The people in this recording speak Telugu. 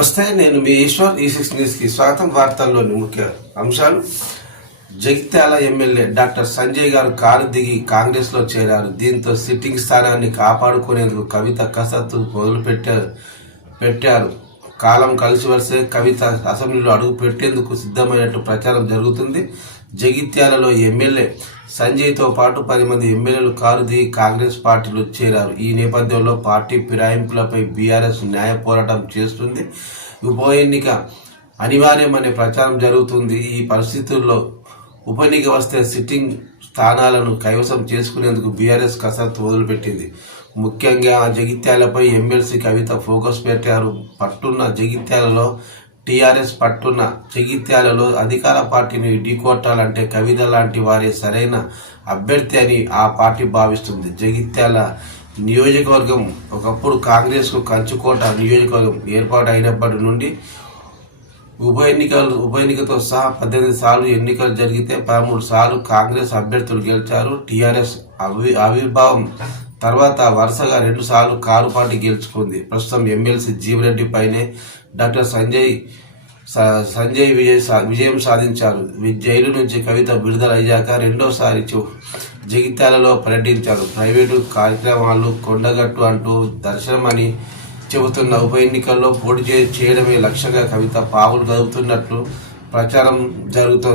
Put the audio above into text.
నమస్తే, నేను మీ ఈశ్వర్. ఈ6 న్యూస్కి స్వాగతం. వార్తల్లోని ముఖ్య అంశాలు. జగిత్యాల ఎమ్మెల్యే డాక్టర్ సంజయ్ గారు కారు దిగి కాంగ్రెస్ లో చేరారు. దీంతో సిట్టింగ్ స్థానాన్ని కాపాడుకునేందుకు కవిత కసరత్తు పెట్టారు. కాలం కలిసి వస్తే కవిత అసెంబ్లీలో అడుగు పెట్టేందుకు సిద్ధమైనట్టు ప్రచారం జరుగుతుంది. జగిత్యాలలో ఎమ్మెల్యే సంజయ్తో పాటు 10 మంది ఎమ్మెల్యేలు కారు దిగి కాంగ్రెస్ పార్టీలో చేరారు. ఈ నేపథ్యంలో పార్టీ ఫిరాయింపులపై బీఆర్ఎస్ న్యాయ పోరాటం చేస్తుంది. ఉప ఎన్నిక అనివార్యమనే ప్రచారం జరుగుతుంది. ఈ పరిస్థితుల్లో ఉప ఎన్నిక వస్తే సిట్టింగ్ స్థానాలను కైవసం చేసుకునేందుకు బీఆర్ఎస్ కసరత్తు మొదలుపెట్టింది. ముఖ్యంగా జగిత్యాలపై ఎమ్మెల్సీ కవిత ఫోకస్ పెట్టారు. పట్టున్న జగిత్యాలలో టీఆర్ఎస్ పట్టున్న జగిత్యాలలో అధికార పార్టీని ఢీకొట్టాలంటే కవిత లాంటి వారే సరైన అభ్యర్థి అని ఆ పార్టీ భావిస్తుంది. జగిత్యాల నియోజకవర్గం ఒకప్పుడు కాంగ్రెస్ కు కంచుకోట నియోజకవర్గం ఏర్పాటు అయినప్పటి నుండి ఉప ఎన్నికతో సహా 18 సార్లు ఎన్నికలు జరిగితే 13 సార్లు కాంగ్రెస్ అభ్యర్థులు గెలిచారు. టీఆర్ఎస్ ఆవిర్భావం తర్వాత వరుసగా 2 సార్లు కారు పార్టీ గెలుచుకుంది. ప్రస్తుతం ఎమ్మెల్సీ జీవరెడ్డి పైనే డాక్టర్ సంజయ్ విజయం సాధించారు. జైలు నుంచి కవిత విడుదల అయ్యాక రెండోసారి జగిత్యాలలో పర్యటించారు. ప్రైవేటు కార్యక్రమాలు కొండగట్టు అంటూ దర్శనమని చెబుతున్న ఉప ఎన్నికల్లో పోటీ చేయడమే లక్ష్యంగా కవిత పావులు కదుపుతున్నట్లు ప్రచారం జరుగుతోంది.